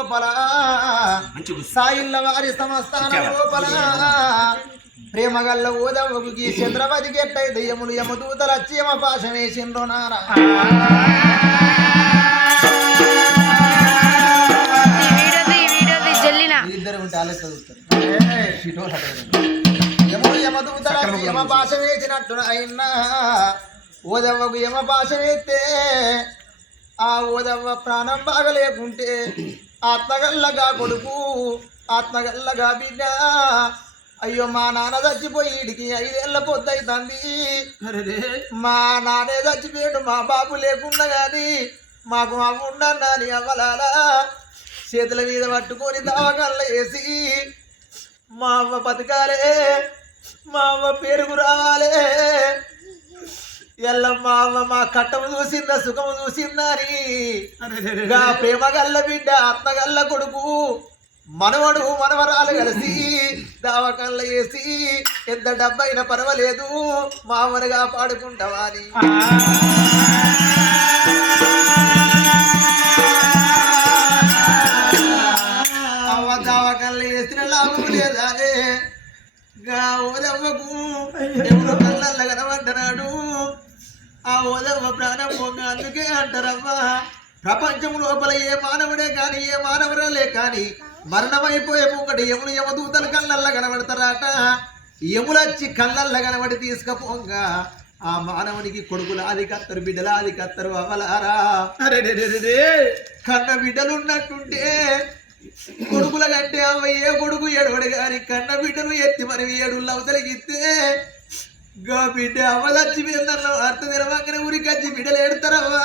లోపల. సాయిల్ల వారి సంస్థానం లోపల. ప్రేమగల్ల ఓదవ్వకి చంద్రపతికి ఎట్టయితే యములు యమదూతలు వచ్చి యమ పాశం వేసిండ్రు నారా ఇద్దరు ఉంటే ఆలోచన యమ భాష వేసినట్టు అయినా ఓదవ్వకు యమ భాష వేస్తే ఆ ఓదవ్వ ప్రాణం బాగలేకుంటే ఆత్మగల్లగా కొడుకు ఆత్మగల్లగా బిడ్డ. అయ్యో మా నాన్న చచ్చిపోయి ఈడికి ఐదేళ్ళ పొద్దైతుంది మా నాన్నే చచ్చిపోయాడు మా బాబు లేకుండా కానీ మాకు అమ్మ ఉండన్నాని అవ్వలాలా చేతుల మీద పట్టుకొని దావకల్ల వేసి మా అమ్మ బతకాలే మా అమ్మ పేరుకు రావాలే. ఎల్ల మా కట్టము చూసిందా సుఖము చూసిందా అని ప్రేమ గల్ల బిడ్డ అత్తగల్ల కొడుకు మనవడు మనవరాలు కలిసి దావకల్ల వేసి ఎంత డబ్బైనా పర్వాలేదు మామనుగా పాడుకుంటావా అని అవ్వ దావకల్ల వేసిన లాభం లేదా గా ఓదవ్వకు ఎవరు కళ్ళల్ల కనబడ్డనాడు ఆ ఓదవ్వ ప్రాణం పోగా అందుకే అంటారమ్మా ప్రపంచం లోపల ఏ మానవుడే కానీ ఏ మానవురాలే కానీ మరణమైపోయే ముంగటి యములు యమదూతలు కళ్ళల్ల కనబడతారట. యములచ్చి కళ్ళల్ల కనబడి తీసుకపోగా ఆ మానవునికి కొడుకుల బిడ్డల ఆది కత్తరు అవలారా కన్న బిడ్డలున్నట్టుంటే కొడుకుల కంటే అవ్వ ఏ కొడుకు ఏడవడు గాని కన్న బిడ్డను ఎత్తి మరి ఏడు లవతలకిస్తే గా బిడ్డ అవ్వ చచ్చి మీద అర్థ తెరవాకనే ఊరికి వచ్చి బిడ్డలు ఏడుతారవ్వా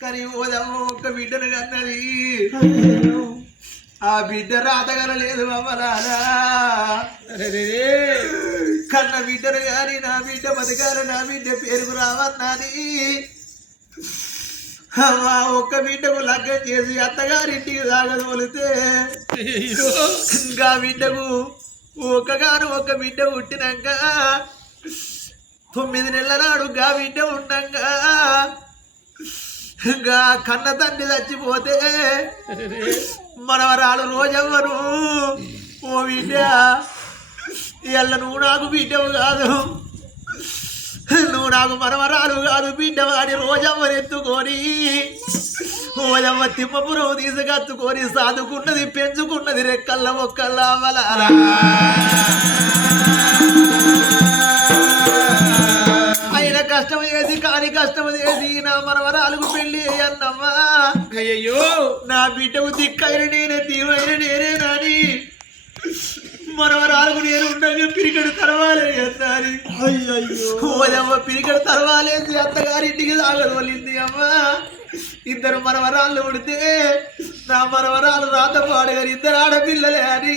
కానీ ఓదమ్మ ఒక్క బిడ్డను కన్నది. ఆ బిడ్డ రాతగల లేదు అవ్వలారా కన్న బిడ్డను గాని నా బిడ్డ బతకాల నా బిడ్డ పేరుకు రావన్నది. అమ్మా ఒక్క బిడ్డకు లగ్గం చేసి అత్తగారింటికి సాగదోలితే ఇంకా బిడ్డకు ఒక్కగాను ఒక బిడ్డ పుట్టినాక తొమ్మిది నెలల నాడు గా బిడ్డ ఉన్నాక ఇంకా కన్న తండ్రి చచ్చిపోతే మనవరాలు రోజెవ్వరు. ఓ బిడ్డ ఇవాళ నువ్వు నాకు బిడ్డవు కాదు. నువ్వు నాకు మనవరాలు కాదు. బిడ్డవాడి రోజెవ్వరు ఎత్తుకొని రోజమ్మ తిమ్మపురం తీసుకత్తుకొని సాదుకున్నది పెంచుకున్నది రెక్కల్ల మొక్కల్ల అవలారా అయిన కష్టం చేసి కాని కష్టం చేసి నా మనవరాలకు పెళ్ళి అన్నమ్మా అయ్యయ్యో! నా బిడ్డకు దిక్కైన నేనే తీవ్రైన నేనే నాని. మనవరాలకు నేను ఉండగా పిరికడు తర్వాలే అన్నాని. ఓదమ్మ పిరికడు తర్వాలేసి అత్తగారింటికి సాగదోలింది అమ్మ. ఇద్దరు మనవరాళ్ళు ఉడితే నా మనవరాలు రాతపాడు పాడగారు ఇద్దరు ఆడపిల్లలే అని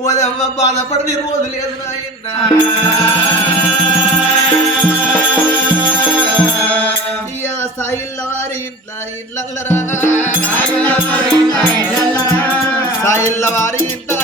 ఓదమ్మ బాధపడని రోజు లేదు నాయన సాయిల్ల వారి ఇంట్లో ఇల్లల్లరా సాయిల్ల వారి ఇంట్లో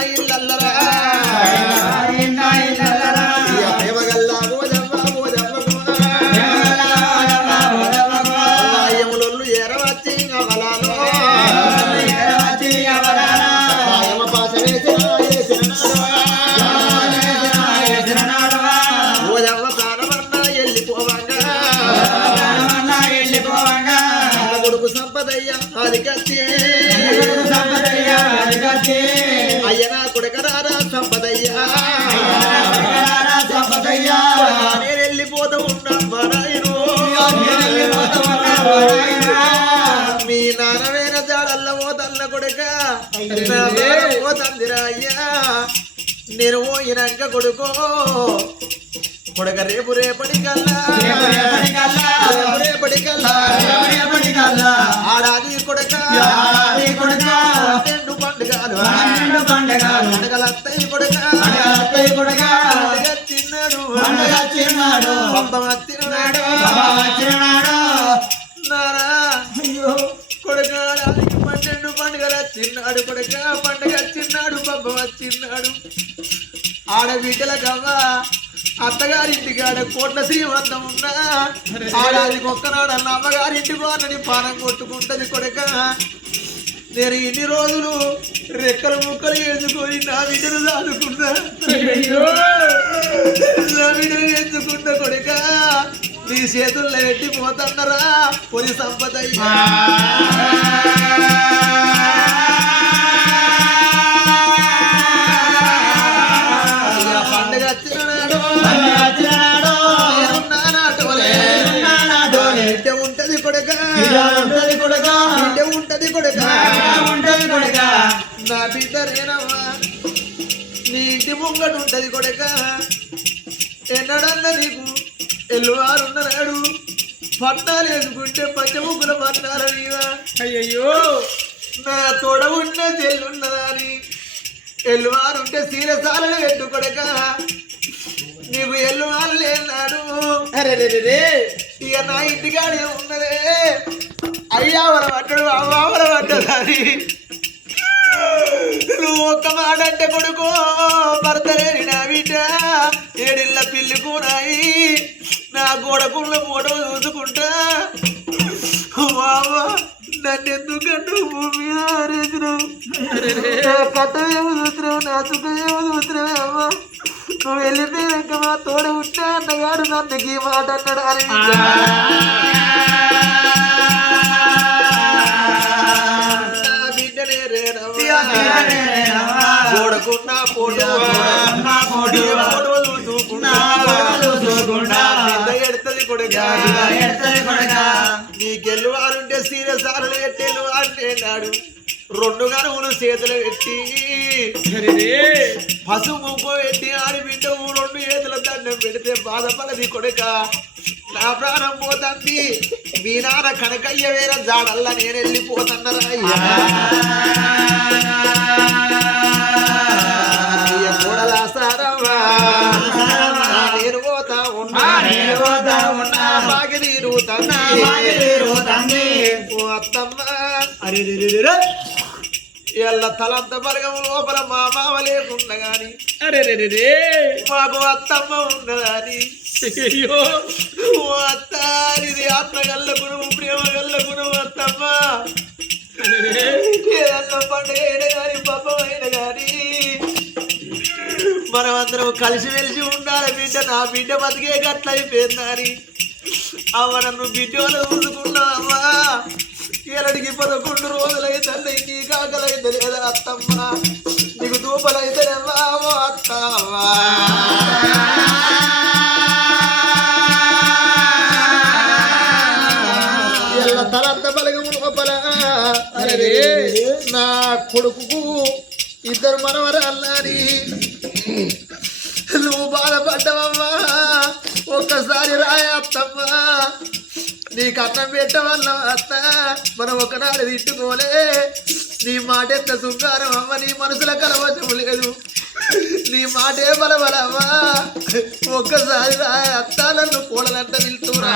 మీ నాన్నవేన జాడల్ల పోతల్ల కొడుక. నా బాల పోతందిరా అయ్యా నేను పోయినాక కొడుకో. కొడుక రేపు రేపటి కల్లా. రేపు రేపటి కల్లా. ఆడాది కొడుక. రెండు పండుగలు. పండుగలత్తయ్య కొడుక. పండుగ తిన్నాడు. పంపమ తిన్నాడు. నానా కొడుకాడానికి పన్నెండు పండుగలు తిన్నాడు కొడుక పండుగ తిన్నాడు పంపమ తిన్నాడు ఆడబిడ్డల గవ్వ అత్తగారింటికి ఆడ కోట్ల శ్రీమంతం ఉన్నా ఆడాది ఒక్కనాడన్న అమ్మగారింటి అమ్మగారింటికి పానం కొట్టుకుంటది కొడుక. నేను ఇన్ని రోజులు రెక్కలు ముక్కలు వేసుకొని నా బిడ్డను దాదుకున్నా నా బిడ్డను వేసుకున్న కొడుక. నీ చేతుల్లో పెట్టి పోతన్నరా పొలి సంపద పండుగ ఉంటది కొడుక. ఉంటది కొడుక. నా నీ ఇంటి ముంగట ఉంటది కొడుక. ఎన్నడన్నా నీకు ఎల్లువారున్న నాడు పట్టాలు వేసుకుంటే పంచముగ్గుల పట్టాల అయ్యయ్యో నా తోడ ఉన్న చెల్లున్నదాని. ఎల్లువారుంటే సీరసాలను పెట్టు కొడుక నీకు ఎల్లువారు లేనాడు. ఇక నా ఇంటికాడే ఉన్నదే. అయ్యావర పట్టడు అవ్వావర పట్టదని నువ్వు ఒక్క మాట అంటే కొడుకో భర్త లేని నా బిడ్డ. ఏడిళ్ళ పిల్లి కూనాయి నా గోడకుళ్ళ ఫోటో చూసుకుంటా. బాబా నన్ను ఎందుకంటూ భూమి ఆరేసినావు? నా చూస్తున్నావు నా సుఖమేమో చూస్తున్నావే అమ్మా. నువ్వు వెళ్ళిపోయాక మా తోడ ఉంటా అన్నగాడు నన్ను ఈ మాట అన్నాడు అని నా ఎడతది కొడుకా. నీకెళ్ళు వారుంటే సీరియస్ సార్లు పెట్టేళ్ళు అంటేనాడు రెండు గనువులు చేతులు పెట్టి. పసుపు పెట్టి ఆడి బిడ్డ రెండు ఏతుల దండం పెడితే బాధపడది కొడుక. నా ప్రాణం పోతుంది. మీ నాన్న కనకయ్య వేరే జాడల్లా నేను వెళ్ళిపోతన్నరా అయ్య అత్తమ్మ. ఎల్ల తలంత బలగం లోపల మా మామ లేకుండా గాని. మాకు అత్తమ్మ ఉన్నదని. అత్త ఇది ఆత్మ గల్ల గుణము ప్రేమ గల్ల గుణము అత్తమ్మ. ఏదన్నా పండుగ అయినా కానీ పబ్బం అయినా కానీ మనం అందరం కలిసిమెలిసి ఉండాలి బిడ్డ నా బిడ్డ బతికే గట్ల అయిపోయిందని అవ్వ నన్ను బిడ్డలో చూసుకున్నావా ఏలడికి పదకొండు రోజులైతే నీ కాకలైతే లేదా అత్తమ్మ? నీకు దూపలైతే ఓ అత్తమ్మా? ఎల్ల తలంత బలగము లోపల అరే నా కొడుకు ఇద్దరు మనవరాలని నువ్వు బాధపడ్డావమ్మా. ఒక్కసారి రాయత్తమ్మా నీకు అన్నం పెట్టవల్ల అత్త మనం ఒకనాడు తిట్టుకోలే. నీ మాట ఎంత శృంగారం అమ్మ నీ మనసుల కలవచం లేదు. నీ మాటే బలబలమ్మా ఒక్కసారి రాయ అత్త నన్ను కూడలంట పిలుతురా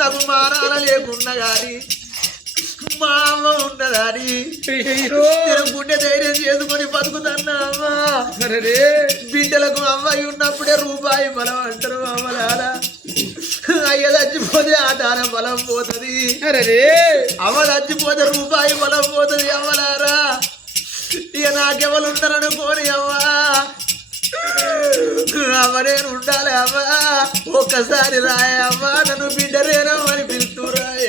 నాకు మానాల లేకున్నా గాని మా అమ్మ ఉన్నదని నేను గుండె ధైర్యం చేసుకొని బతుకుతున్నావా? బిడ్డలకు అమ్మాయి ఉన్నప్పుడే రూపాయి బలం అంటారు అమ్మలారా అయ్య చచ్చిపోతే ఆటాన బలం పోతుంది. అమ్మ చచ్చిపోతే రూపాయి బలం పోతుంది అమ్మలారా ఇక నాకెవరు ఉంటారనుకోని అవ్వా. అమ్మ నేను ఉండాలి ఒక్కసారి రాయ అవ్వా నన్ను బిడ్డరేనమ్మని పిలుతురాయ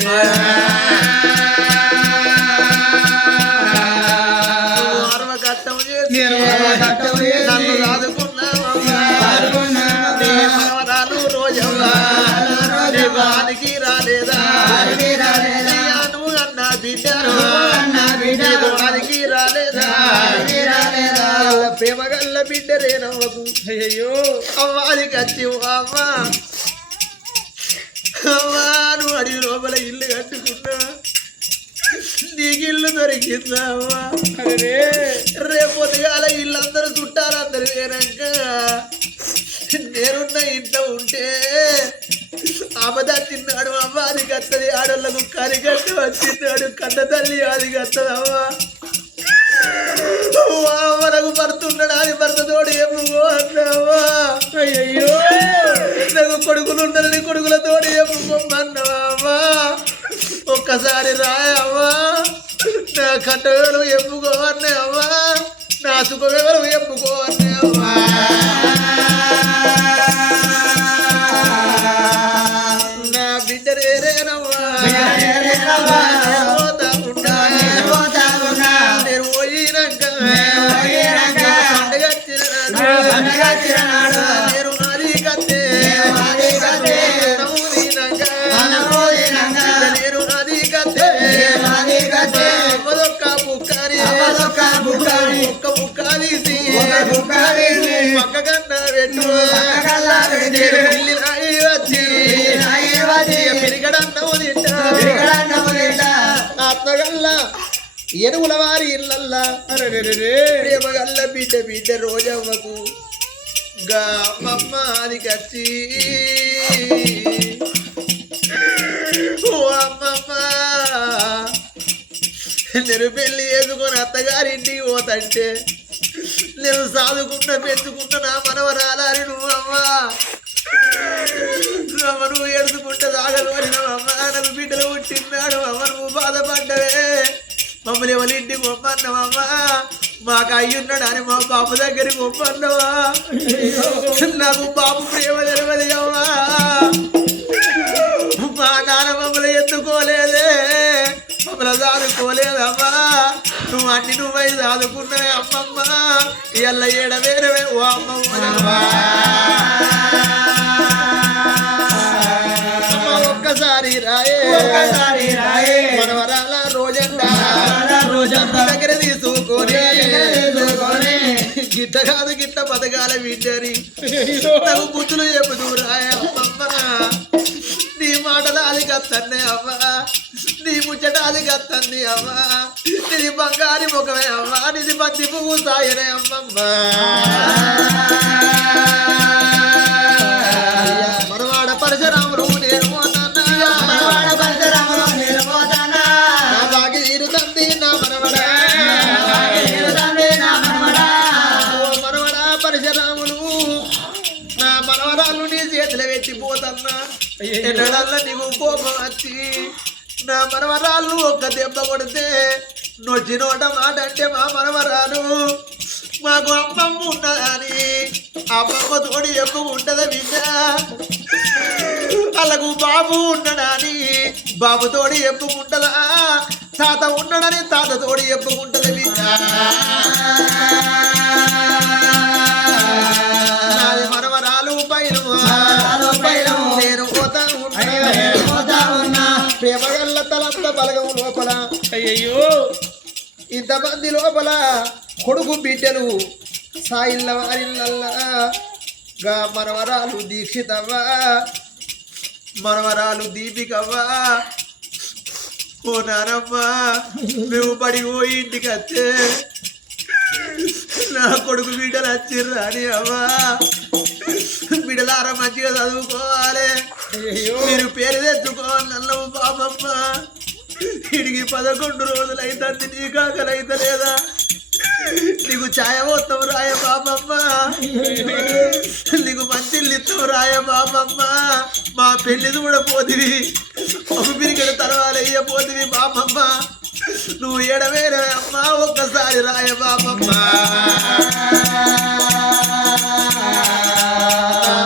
నన్ను వానికి రాలేదా? నీ అను అన్న బిడ్డను నీ వానికి రాలేదా? వాళ్ళ ప్రేమ గల్ల అయ్యో అవ్వాలి వచ్చి అమ్మా అమ్మా నువ్వు అడిగి లోపల ఇల్లు కట్టుకున్నా. నీకు ఇల్లు దొరికిందమ్మా రేపు రేపొద్దుగాల ఇల్లందరూ చుట్టాలందరూ వేనాక నేనున్న ఇంట్లో ఉంటే ఆమెదా తిన్నాడు అమ్మ అది కత్తది ఆడోళ్ళకు కరిగట్టు వచ్చిన్నాడు కన్న తల్లి అది కత్తదమ్మా మనకు భర్తున్నాడు అని భర్త తోడు ఎప్పుకో అన్నావా? అయ్యో నాకు కొడుకులు ఉండాలని కొడుకుల తోడు ఎప్పుకోమన్నావా ఒక్కసారి రాయవా? నా కట్టవేలు ఎప్పుకో అన్నావా? నా సుఖవేలు ఎప్పుకో అన్నావా? నా బిడ్డ రేరేనవ్వా? ఎరువుల వారి ఇళ్ళల్లా ప్రేమగల్ల బిడ్డ బిడ్డ రోజవ్వకు గా అమ్మమ్మ అది కచ్చి ఓ అమ్మమ్మ నేను పెళ్ళి చేసుకొని అత్తగారింటికి పోతంటే నేను సాదుకున్న పెంచుకున్న నా మనవరాలని నువ్వు అమ్మా అమ్మ నువ్వు ఎడుచుకుంటే సాగలోనినవమ్మ నాకు బిడ్డలు పుట్టినాడు. అమ్మ నువ్వు బాధపడ్డవే. మమ్మల్ని ఎవరి ఇంటికి పంపన్నవమ్మా మాకు అయ్యున్నాడు అని మా బాబు దగ్గరికి పంపన్నవా నాకు బాబు ప్రేమ తెలియదు అమ్మా. మా నాన్న మమ్మల్ని ఎత్తుకోలేదే. మమ్మల్ని సాదుకోలేదమ్మా నువ్వు అన్ని నువ్వై సాదుకున్నవే అమ్మమ్మ. ఎల్ల ఏడవేరవే ఓ అమ్మమ్మ. అమ్మ ఒక్కసారి రాయే. మనవరాల రోజంట దగ్గర తీసుకొని. గిట్ట కాదు గిట్ట బతకాల వింటరి. నాకు బుద్ధులు చెబుతూ రాయ అమ్మమ్మ. నీ మాటలు అది కత్తండి అవ్వ. నీ ముచ్చట అది కత్తంది అవ్వ. నీది బంగారి ముఖమే అవ్వ. నీది బంతి పువ్వు సాయనే అమ్మమ్మ. చేతిలో పెట్టిపోతన్నా ఎన్నడల్లా నీకు కోపం వచ్చి? నా మనవరాలు ఒక్క దెబ్బ కొడితే నొచ్చి నోట మాట అంటే మా మనవరాలు మాకు అమ్మమ్మ ఉన్నదని అమ్మమ్మ తోడి ఎక్కువ ఉంటదా బిడ్డ? వాళ్ళకు బాబు ఉన్నాడని బాబు తోడి ఎప్పుకుంటదా తాత ఉన్నాడని తాత తోడి ఎప్పుకుంటది బిడ్డ? ప్రేమగల్ల తలంత బలగం లోపల. అయ్యయ్యో. ఇంతమంది లోపల కొడుకు బిడ్డలు సాయిల్ల వారిల్లల్లా. గా మనవరాలు దీక్షితవ్వా. మనవరాలు దీపికవ్వా. ఓ నానమ్మ మేము బడి పోయి ఇంటికి వస్తే నా కొడుకు బిడ్డలు వచ్చిర్రా అని అవ్వా. బిడ్డలారా మంచిగా చదువుకోవాలి. మీరు పేరు తెచ్చుకోవాలి నల్లవు బాబమ్మ. ఇడికి పదకొండు రోజులు అవుతుంది నీ కాకలైతే లేదా? నీకు ఛాయ పోతావు రాయ బాబమ్మ. నీకు మంచి ఇస్తావు రాయ బాబమ్మ. మా పెళ్ళి కూడా పోతివి. ఒక పిరికెడు తర్వాలయ్య పోతివి బాబమ్మ. నువ్వు ఎడవేరే అమ్మ? ఒక్కసారి రాయ బాబమ్మ.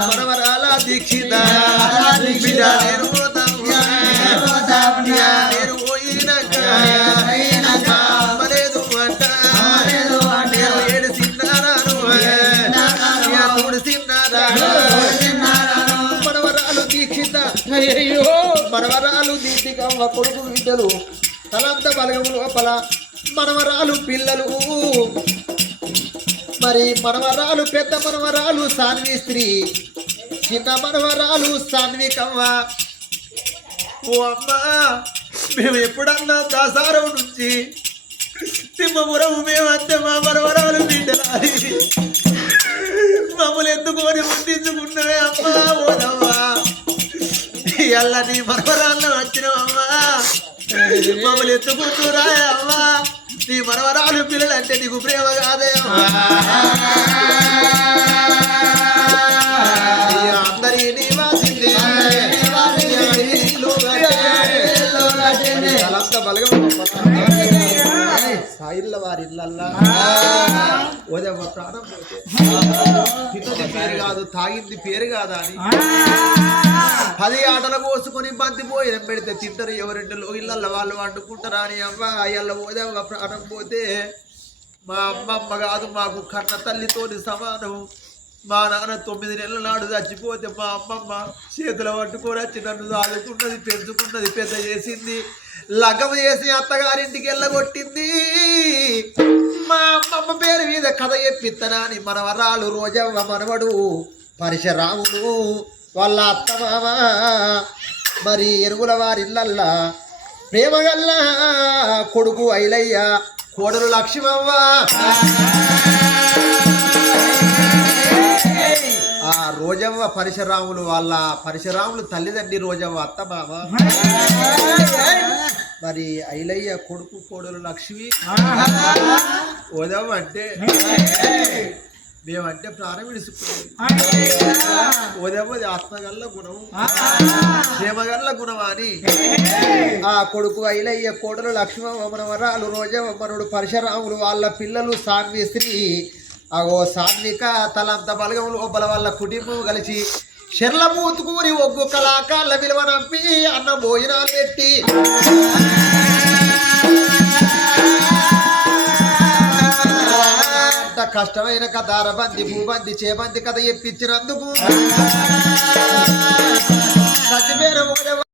మనవరాల దీక్షిత. నేను పోతాను దీక్షిత. అయ్యయ్యో కొడుకు బిడ్డలు. తలంత బలగం లోపల మనవరాలు పిల్లలు. మరి మనవరాలు పెద్ద మనవరాలు సాన్వి స్త్రీ చిన్న మనవరాలు సాన్వికమ్మ ఓ అమ్మా మేము ఎప్పుడన్నా దాసారం నుంచి తిమ్మపురం మేమంతే మా మనవరాలు బిడ్డలాలి మమ్మల్ని ఎందుకొని ముద్దించుకున్నవే అమ్మా ఓదమ్మా ఎల్ల నీ మమ్మల్ని ఎత్తుకుంటురా అమ్మా నీ మనవరాలు పిల్లలంటే నీకు ప్రేమ కాదే అందరి నివాసిందే బలగం సాయిల్ల వారి ఇళ్ళల్లా. ప్రాణం తిన్నది పేరు కాదు తాగింది పేరు కాదా అని. పది ఆటలు కోసుకొని బంతి పోయిన పెడితే తింటారు ఎవరింటిలో ఇళ్ళల్లో వాళ్ళు వండుకుంటారా అని అవ్వ అయ్యల్ల ఓదవ్వ ప్రాణం పోతే. మా అమ్మమ్మ కాదు మాకు కన్న తల్లితోని సమానం. మా నాన్న తొమ్మిది నెలల నాడు చచ్చిపోతే మా అమ్మమ్మ చేతులు పట్టుకొని వచ్చి నన్ను సాదుకున్నది పెంచుకున్నది పెద్ద చేసింది. లగ్గం చేసి అత్తగారింటికి వెళ్ళగొట్టింది మా అమ్మమ్మ పేరు మీద కథ చెప్పిత్తనాని మనవరాలు రోజవ్వ మనవడు పరశురాముడు వాళ్ళ అత్తమామ మరి ఎరుగుల వారిళ్ళల్లా ప్రేమగల్లా కొడుకు ఐలయ్య కోడలు లక్ష్మవ్వ. రోజవ్వ పరశురాములు వాళ్ళ పరశురాములు తల్లిదండ్రి రోజవ్వ అత్త బావ. మరి ఐలయ్య కొడుకు కోడలు లక్ష్మి. ఓదవ్వ అంటే మేమంటే ప్రాణం విడుచుకున్నాం ఓదవ్వది ఆత్మగల్ల గుణం. ప్రేమగల్ల గుణం అని ఆ కొడుకు ఐలయ్య కోడలు లక్ష్మణ వరాలు రోజవ్వ మనుడు పరశురాములు వాళ్ళ పిల్లలు సాన్విశ్రీ ఓ సాత్విక తలంత బలగములు లోపల వల్ల కుటుంబం కలిసి చెర్లమూతుకూరి ఒగ్గు కళాకాళ్ళ విలువ నంపి అన్న భోజనాలు పెట్టి. కష్టమైన కథ అరబంది భూబంది చేబంది కథ ఎప్పించినందుకు.